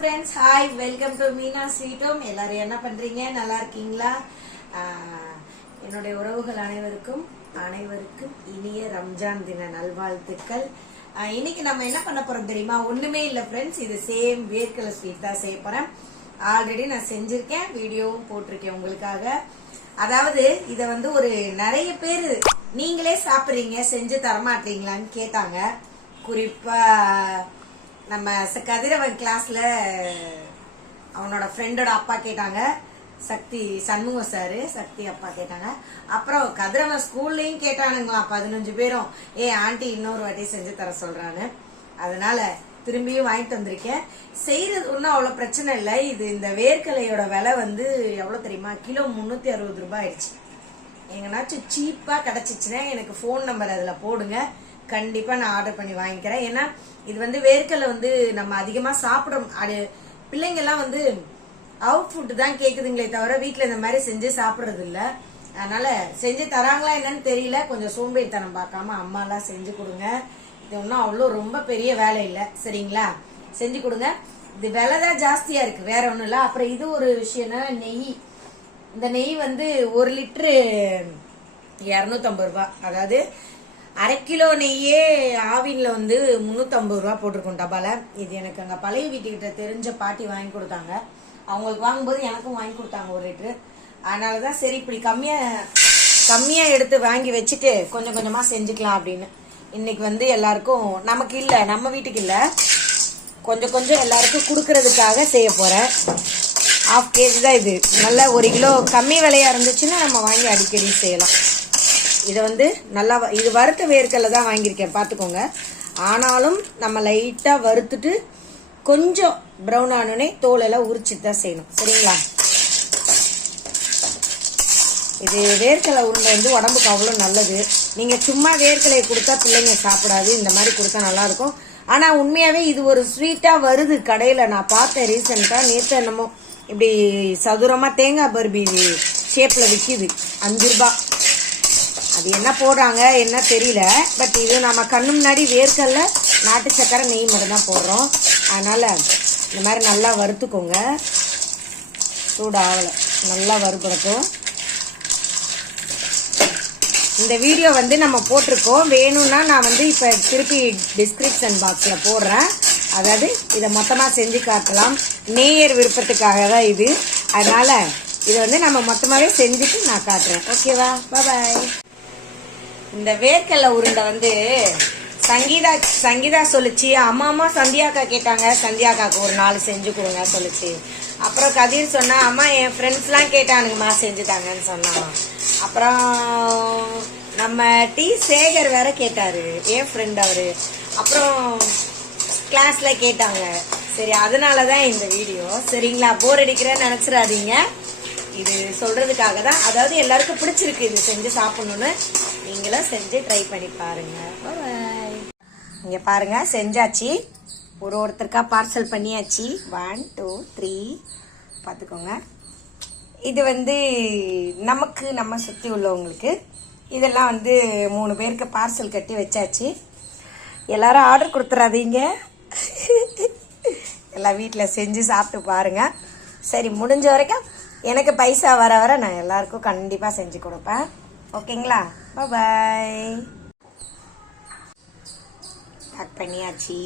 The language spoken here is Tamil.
Friends, hi, welcome to Meena sweet home. எல்லாரும் என்ன பண்றீங்க? நல்லா இருக்கீங்களா? என்னுடைய உறவுகள் அனைவருக்கும் இனிய ரம்ஜான் தின நல்வாழ்த்துக்கள். இன்னைக்கு நம்ம என்ன பண்ண போறோம் தெரியுமா? ஒண்ணுமே இல்ல ஃப்ரெண்ட்ஸ், இது சேம் வேர்க்கடலை ஸ்வீட் தான் செய்ய போறேன். ஆல்ரெடி நான் செஞ்சிருக்கேன், வீடியோவும் போட்டிருக்கேன் உங்களுக்காக. அதாவது இத வந்து ஒரு நிறைய பேர் நீங்களே சாப்பிடுறீங்க, செஞ்சு தரமாட்டீங்களான்னு கேட்டாங்க. குறிப்பா நம்ம கதிரவன் கிளாஸ்ல அவனோட ஃப்ரெண்டோட அப்பா கேட்டாங்க, சக்தி சண்முகம் சாரு, சக்தி அப்பா கேட்டாங்க. அப்புறம் கதிரவன் ஸ்கூல்லயும் கேட்டானுங்களாம் 15 பேரும், ஆண்டி இன்னொரு வாட்டி செஞ்சு தர சொல்றான்னு. அதனால திரும்பியும் வாங்கிட்டு வந்திருக்கேன். செய்யறது ஒன்றும் அவ்வளவு பிரச்சனை இல்லை. இது இந்த வேர்க்கலையோட விலை வந்து எவ்வளவு தெரியுமா? கிலோ 360 ரூபாய் ஆயிடுச்சு. எங்கனாச்சும் சீப்பா கிடைச்சிச்சுன்னா எனக்கு போன் நம்பர் அதுல போடுங்க, கண்டிப்பா நான் ஆர்டர் பண்ணி வாங்கிக்கிறேன். ஏன்னா இது வந்து வேர்க்கலை வந்து நம்ம அதிகமா சாப்பிடும். பிள்ளைங்க எல்லாம் வந்து அவுட் ஃபுட் தான் கேக்குதுங்களே தவிர வீட்டுல இந்த மாதிரி செஞ்சு சாப்பிடுறது இல்ல. அதனால செஞ்சு தராங்களா என்னன்னு தெரியல. கொஞ்சம் சோம்பேறித்தனம் பார்க்காம அம்மா எல்லாம் செஞ்சு கொடுங்க. இது ஒன்னும் அவ்வளோ ரொம்ப பெரிய வேலை இல்லை, சரிங்களா? செஞ்சு கொடுங்க. இது விலைதான் ஜாஸ்தியா இருக்கு, வேற ஒண்ணும் இல்ல. அப்புறம் இது ஒரு விஷயம்னா, நெய். இந்த நெய் வந்து 1 லிட்டரு 250 ரூபாய். அதாவது 1/2 கிலோ நெய்யே ஆவின்ல வந்து 350 ரூபாய் போட்டிருக்கோம் டப்பால. இது எனக்கு அங்க பழைய வீட்டுக்கிட்ட தெரிஞ்ச பாட்டி வாங்கி கொடுத்தாங்க. அவங்களுக்கு வாங்கும்போது எனக்கும் வாங்கி கொடுத்தாங்க 1 லிட்டரு. அதனாலதான் சரி இப்படி கம்மியா எடுத்து வாங்கி வச்சுட்டு கொஞ்சம் கொஞ்சமா செஞ்சுக்கலாம் அப்படின்னு. இன்னைக்கு வந்து எல்லாருக்கும், நமக்கு இல்ல, நம்ம வீட்டுக்கு இல்ல, கொஞ்சம் கொஞ்சம் எல்லாருக்கும் கொடுக்கறதுக்காக செய்ய போறேன். 1/2 kg தான் இது. நல்லா 1 கிலோ கம்மி விலையா இருந்துச்சுன்னா நம்ம வாங்கி அடிக்கடி செய்யலாம். இதை வந்து நல்லா, இது வறுத்த வேர்க்கடலை தான் வாங்கியிருக்கேன் பார்த்துக்கோங்க. ஆனாலும் நம்ம லைட்டா வறுத்துட்டு கொஞ்சம் ப்ரௌன் ஆனோடனே தோலெல்லாம் உரிச்சிட்டு தான் செய்யணும், சரிங்களா? இது வேர்க்கடலை உருண்டை வந்து உடம்புக்கு அவ்வளோ நல்லது. நீங்க சும்மா வேர்க்கடலையை கொடுத்தா பிள்ளைங்க சாப்பிடாது, இந்த மாதிரி கொடுத்தா நல்லா இருக்கும். ஆனா உண்மையாவே இது ஒரு ஸ்வீட்டா வருது கடையில. நான் பார்த்தேன் ரீசெண்டா, நேற்று என்னமோ இப்படி சதுரமா தேங்காய் பர்பி ஷேப்ல விற்கிது, 5 ரூபாய். அது என்ன போடுறாங்க என்ன தெரியல. பட் இது நம்ம கண்ணு முன்னாடி வேர்க்கடலை, நாட்டு சக்கரை, நெய் மட்டும் தான் போடுறோம். அதனால இந்த மாதிரி நல்லா வறுத்துக்கோங்க. சூடாகலை, நல்லா வறுபடட்டும். இந்த வீடியோ வந்து நம்ம போட்டிருக்கோம், வேணும்னா நான் வந்து இப்ப திருப்பி டிஸ்கிரிப்ஷன் பாக்ஸ்ல போடுறேன். அதாவது இதை மொத்தமா செஞ்சு காட்டலாம், நேயர் விருப்பத்துக்காக தான் இது. அதனால இதை வந்து நம்ம மொத்தமாவே செஞ்சுட்டு நான் காட்டுறேன், ஓகேவா? பாய். இந்த வேர்க்கடலை உருண்டை வந்து சங்கீதா சொல்லிச்சு. அம்மா சந்தியாக்கா கேட்டாங்க, சந்தியாக்காக்கு ஒரு 4 செஞ்சு கொடுங்க சொல்லிச்சு. அப்புறம் கதிர் சொன்னா, அம்மா என் ஃப்ரெண்ட்ஸ் எல்லாம் கேட்டானுங்கம்மா செஞ்சு தாங்கன்னு சொன்னான். அப்புறம் நம்ம டி சேகர் வேற கேட்டாரு, என் ஃப்ரெண்ட் அவரு. அப்புறம் கிளாஸ்ல கேட்டாங்க. சரி, அதனாலதான் இந்த வீடியோ, சரிங்களா? போர் அடிக்கிறேன்னு நினைச்சிடாதீங்க, இது சொல்றதுக்காக தான். அதாவது எல்லாருக்கும் பிடிச்சிருக்கு இது செஞ்சு சாப்பிடணும்னு. நீங்களும் செஞ்சு ட்ரை பண்ணி பாருங்க. பாய். இங்க பாருங்க, செஞ்சாச்சு. ஒருத்தருக்கா பார்சல் பண்ணியாச்சு. 1 2 3 பார்த்துக்கோங்க. இது வந்து நமக்கு, நம்ம சுற்றி உள்ளவங்களுக்கு, இதெல்லாம் வந்து 3 பேருக்கு பார்சல் கட்டி வச்சாச்சு. எல்லாரும் ஆர்டர் கொடுத்துறாதீங்க, எல்லாம் வீட்டில் செஞ்சு சாப்பிட்டு பாருங்க. சரி, முடிஞ்ச வரைக்கும் எனக்கு பைசா வர வர நான் எல்லாருக்கும் கண்டிப்பாக செஞ்சு கொடுப்பேன், ஓகேங்களா? பாய். பேக் பண்ணியாச்சு.